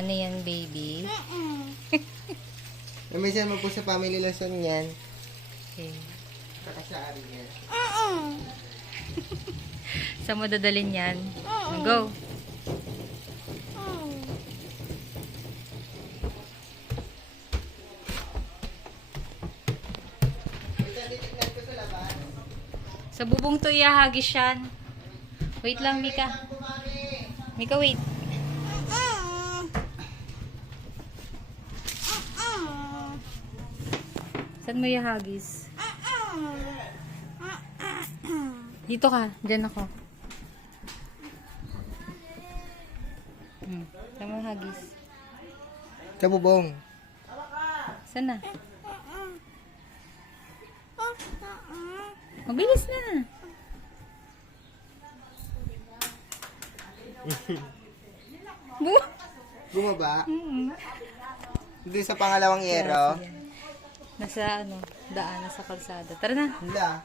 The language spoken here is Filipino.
Ano yan, baby? Minsan mo po sa family lesson yan. Okay. Saka sa ari yan. Saan mo dadalhin yan? Go. Titignan ko sa labas. Sa bubong to ihahagis yan. Wait lang, Mika. Mika, wait. Saan mo ihahagis? Dito ka. Diyan ako. Saan mo ihahagis? Sa bubong. Saan na? Mabilis na. Bumaba. Hindi sa pangalawang yero. Nasa ano, daan, nasa kalsada. Tara na. Hala.